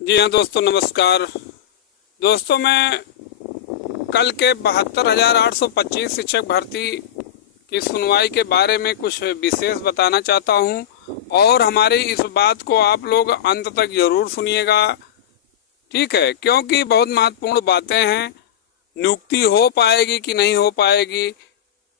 जी हाँ दोस्तों, नमस्कार। दोस्तों, मैं कल के 72,825 शिक्षक भर्ती की सुनवाई के बारे में कुछ विशेष बताना चाहता हूँ और हमारी इस बात को आप लोग अंत तक ज़रूर सुनिएगा, ठीक है? क्योंकि बहुत महत्वपूर्ण बातें हैं। नियुक्ति हो पाएगी कि नहीं हो पाएगी,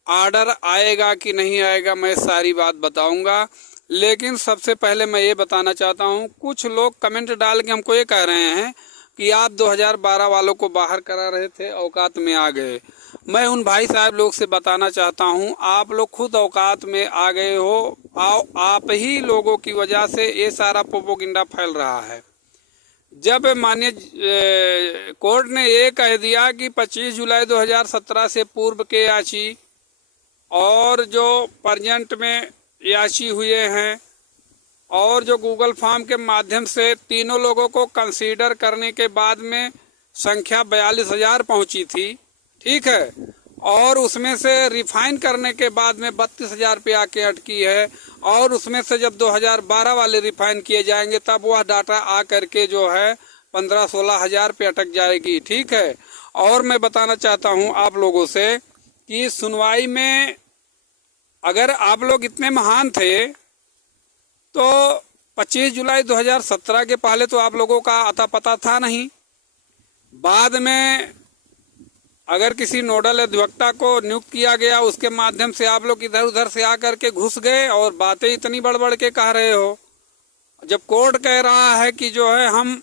आर्डर आएगा कि नहीं आएगा, मैं सारी बात बताऊंगा। लेकिन सबसे पहले मैं ये बताना चाहता हूँ, कुछ लोग कमेंट डाल के हमको ये कह रहे हैं कि आप 2012 वालों को बाहर करा रहे थे, औकात में आ गए। मैं उन भाई साहब लोग से बताना चाहता हूँ, आप लोग खुद औकात में आ गए हो। आप ही लोगों की वजह से ये सारा प्रोपोगंडा फैल रहा है। जब माननीय कोर्ट ने ये कह दिया कि 25 जुलाई 2017 से पूर्व के याची और जो प्रजेंट में याची हुए हैं और जो गूगल फॉर्म के माध्यम से तीनों लोगों को कंसीडर करने के बाद में संख्या 42,000 पहुंची थी, ठीक है? और उसमें से रिफाइन करने के बाद में 32,000 पे आके अटकी है। और उसमें से जब 2012 वाले रिफाइन किए जाएंगे तब वह डाटा आ करके जो है 15-16 हजार पे अटक जाएगी, ठीक है? और मैं बताना चाहता हूं आप लोगों से कि सुनवाई में अगर आप लोग इतने महान थे तो 25 जुलाई 2017 के पहले तो आप लोगों का अता पता था नहीं। बाद में अगर किसी नोडल अधिवक्ता को नियुक्त किया गया, उसके माध्यम से आप लोग इधर उधर से आकर के घुस गए और बातें इतनी बढ़ बढ़ के कह रहे हो। जब कोर्ट कह रहा है कि जो है हम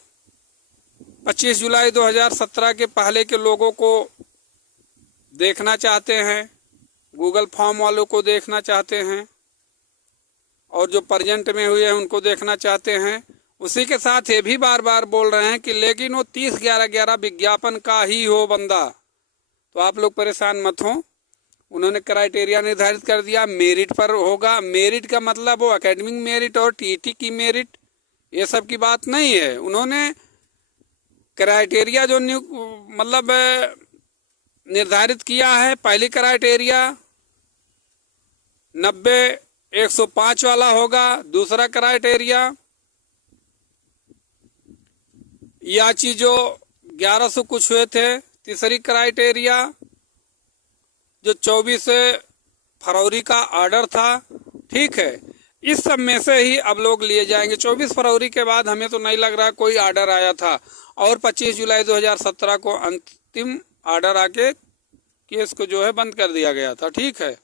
25 जुलाई 2017 के पहले के लोगों को देखना चाहते हैं, गूगल फॉर्म वालों को देखना चाहते हैं और जो प्रजेंट में हुए हैं उनको देखना चाहते हैं, उसी के साथ ये भी बार बार बोल रहे हैं कि लेकिन वो 30-11-11 विज्ञापन का ही हो बंदा। तो आप लोग परेशान मत हो। उन्होंने क्राइटेरिया निर्धारित कर दिया, मेरिट पर होगा। मेरिट का मतलब वो एकेडमिक मेरिट और टीटी की मेरिट, ये सब की बात नहीं है। उन्होंने क्राइटेरिया जो मतलब निर्धारित किया है, पहली क्राइटेरिया 90-105 वाला होगा। दूसरा क्राइटेरिया याची जो 1100 कुछ हुए थे। तीसरी क्राइटेरिया जो 24 फरवरी का ऑर्डर था, ठीक है? इस सब में से ही अब लोग लिए जाएंगे। 24 फरवरी के बाद हमें तो नहीं लग रहा कोई ऑर्डर आया था और 25 जुलाई 2017 को अंतिम ऑर्डर आके केस को जो है बंद कर दिया गया था, ठीक है?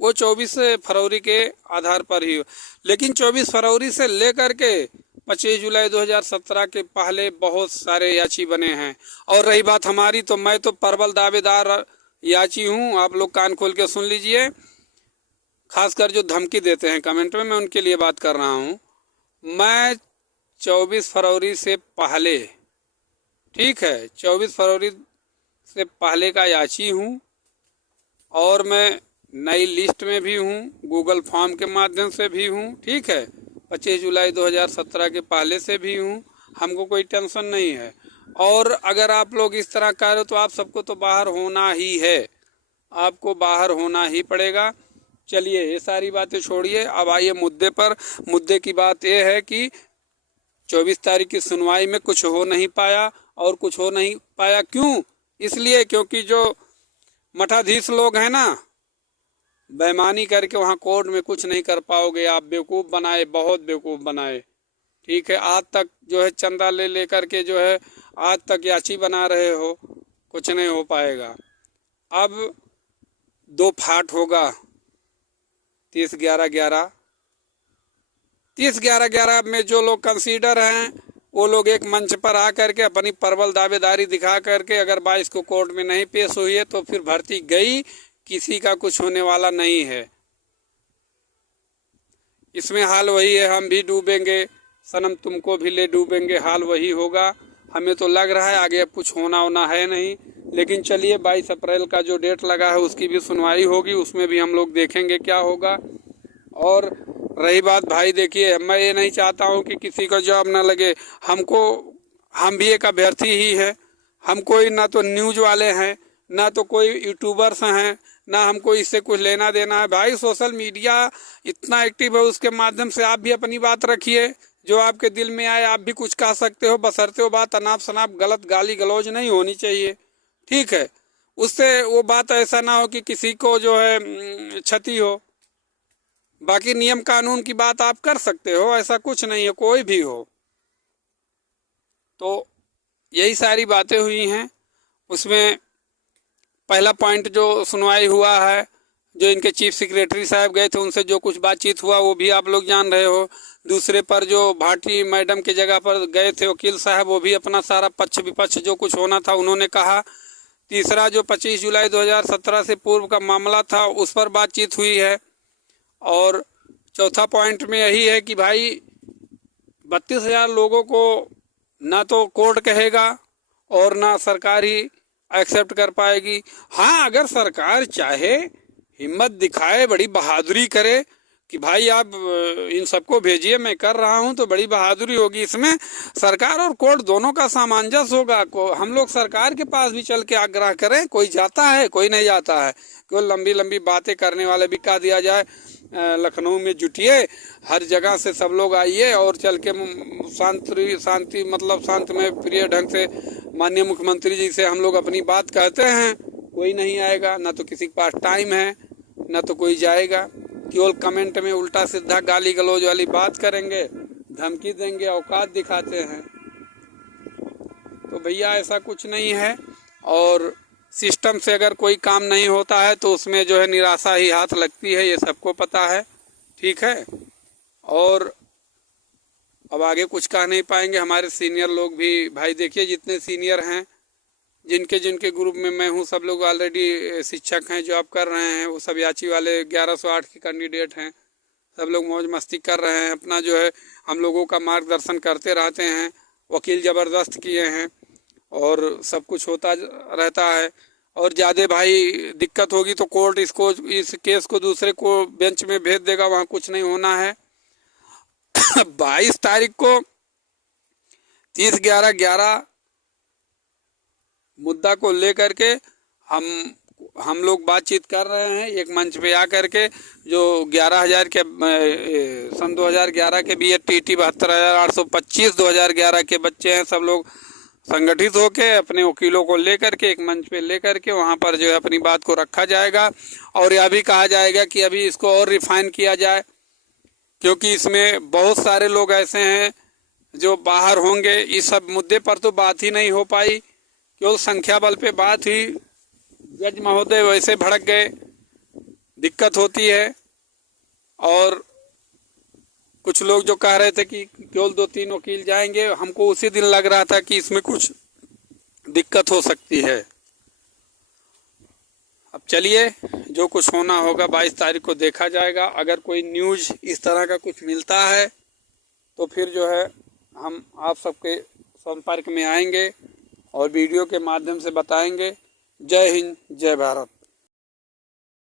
वो 24 फरवरी के आधार पर ही। लेकिन 24 फरवरी से लेकर के 25 जुलाई 2017 के पहले बहुत सारे याची बने हैं। और रही बात हमारी, तो मैं तो प्रबल दावेदार याची हूँ। आप लोग कान खोल के सुन लीजिए। खासकर जो धमकी देते हैं कमेंट में, मैं उनके लिए बात कर रहा हूँ। मैं 24 फरवरी से पहले, ठीक है, 24 फरवरी से पहले का याची हूँ और मैं नई लिस्ट में भी हूँ, गूगल फॉर्म के माध्यम से भी हूँ, ठीक है? 25 जुलाई 2017 के पहले से भी हूँ। हमको कोई टेंशन नहीं है। और अगर आप लोग इस तरह कह रहे हो तो आप सबको तो बाहर होना ही है, आपको बाहर होना ही पड़ेगा। चलिए ये सारी बातें छोड़िए, अब आइए मुद्दे पर। मुद्दे की बात ये है कि 24 तारीख की सुनवाई में कुछ हो नहीं पाया। और कुछ हो नहीं पाया क्यों? इसलिए क्योंकि जो मठाधीश लोग हैं ना, बेईमानी करके वहाँ कोर्ट में कुछ नहीं कर पाओगे। आप बेवकूफ़ बनाए, बहुत बेवकूफ़ बनाए, ठीक है? आज तक जो है चंदा ले लेकर के जो है आज तक याची बना रहे हो, कुछ नहीं हो पाएगा। अब 2 फाट होगा 30-11-11। 30-11-11 में जो लोग कंसीडर हैं वो लोग एक मंच पर आकर के अपनी प्रबल दावेदारी दिखा करके, अगर 22 को कोर्ट में नहीं पेश हुई है तो फिर भर्ती गई, किसी का कुछ होने वाला नहीं है। इसमें हाल वही है, हम भी डूबेंगे सनम, तुमको भी ले डूबेंगे, हाल वही होगा। हमें तो लग रहा है आगे अब कुछ होना है नहीं। लेकिन चलिए 22 अप्रैल का जो डेट लगा है उसकी भी सुनवाई होगी, उसमें भी हम लोग देखेंगे क्या होगा। और रही बात भाई, देखिए मैं ये नहीं चाहता हूँ कि किसी को जॉब ना लगे। हम भी एक अभ्यर्थी ही है। हम कोई ना तो न्यूज वाले हैं, ना तो कोई यूट्यूबर्स हैं, ना हमको इससे कुछ लेना देना है। भाई सोशल मीडिया इतना एक्टिव है, उसके माध्यम से आप भी अपनी बात रखिए। जो आपके दिल में आए आप भी कुछ कह सकते हो, बशर्ते वो बात अनाप शनाप गलत गाली गलौज नहीं होनी चाहिए, ठीक है। उससे वो बात ऐसा ना हो कि किसी को जो है क्षति हो। बाकी नियम कानून की बात आप कर सकते हो, ऐसा कुछ नहीं है, कोई भी हो। तो यही सारी बातें हुई हैं। उसमें पहला पॉइंट जो सुनवाई हुआ है, जो इनके चीफ सेक्रेटरी साहब गए थे उनसे जो कुछ बातचीत हुआ वो भी आप लोग जान रहे हो। दूसरे पर जो भाटी मैडम के जगह पर गए थे वकील साहब, वो भी अपना सारा पक्ष विपक्ष जो कुछ होना था उन्होंने कहा। तीसरा जो 25 जुलाई 2017 से पूर्व का मामला था उस पर बातचीत हुई है। और चौथा पॉइंट में यही है कि भाई 32,000 लोगों को ना तो कोर्ट कहेगा और ना सरकार ही एक्सेप्ट कर पाएगी। हाँ, अगर सरकार चाहे, हिम्मत दिखाए, बड़ी बहादुरी करे कि भाई आप इन सबको भेजिए, मैं कर रहा हूं, तो बड़ी बहादुरी होगी। इसमें सरकार और कोर्ट दोनों का सामंजस्य होगा। हम लोग सरकार के पास भी चल के आग्रह करें, कोई जाता है, कोई नहीं जाता है। केवल लंबी लंबी बातें करने वाले भी कह दिया जाए लखनऊ में जुटिए, हर जगह से सब लोग आइए और चल के शांति मतलब शांतमय प्रिय ढंग से माननीय मुख्यमंत्री जी से हम लोग अपनी बात कहते हैं, कोई नहीं आएगा। ना तो किसी के पास टाइम है, ना तो कोई जाएगा। केवल कमेंट में उल्टा सीधा गाली गलौज वाली बात करेंगे, धमकी देंगे, औकात दिखाते हैं। तो भैया ऐसा कुछ नहीं है। और सिस्टम से अगर कोई काम नहीं होता है तो उसमें जो है निराशा ही हाथ लगती है, ये सबको पता है, ठीक है। और अब आगे कुछ कह नहीं पाएंगे। हमारे सीनियर लोग भी, भाई देखिए जितने सीनियर हैं, जिनके जिनके ग्रुप में मैं हूँ, सब लोग ऑलरेडी शिक्षक हैं, जॉब कर रहे हैं। वो सब याची वाले 1108 के कैंडिडेट हैं, सब लोग मौज मस्ती कर रहे हैं। अपना जो है हम लोगों का मार्गदर्शन करते रहते हैं। वकील ज़बरदस्त किए हैं और सब कुछ होता रहता है। और ज़्यादा भाई दिक्कत होगी तो कोर्ट इस केस को दूसरे को बेंच में भेज देगा, वहाँ कुछ नहीं होना है। 22 तारीख को 30/11/11 मुद्दा को लेकर के हम लोग बातचीत कर रहे हैं एक मंच पे आकर के। जो 11,000 के सन 2011 के BET 72,825 2011 के बच्चे हैं, सब लोग संगठित होके अपने वकीलों को लेकर के एक मंच पे लेकर के वहाँ पर जो है अपनी बात को रखा जाएगा। और यह भी कहा जाएगा कि अभी इसको और रिफाइन किया जाए, क्योंकि इसमें बहुत सारे लोग ऐसे हैं जो बाहर होंगे। इस सब मुद्दे पर तो बात ही नहीं हो पाई, केवल संख्या बल पे बात हुई। जज महोदय वैसे भड़क गए, दिक्कत होती है। और कुछ लोग जो कह रहे थे कि केवल 2-3 वकील जाएंगे, हमको उसी दिन लग रहा था कि इसमें कुछ दिक्कत हो सकती है। अब चलिए, जो कुछ होना होगा 22 तारीख को देखा जाएगा। अगर कोई न्यूज़ इस तरह का कुछ मिलता है तो फिर जो है हम आप सबके संपर्क में आएंगे और वीडियो के माध्यम से बताएंगे। जय हिंद, जय भारत।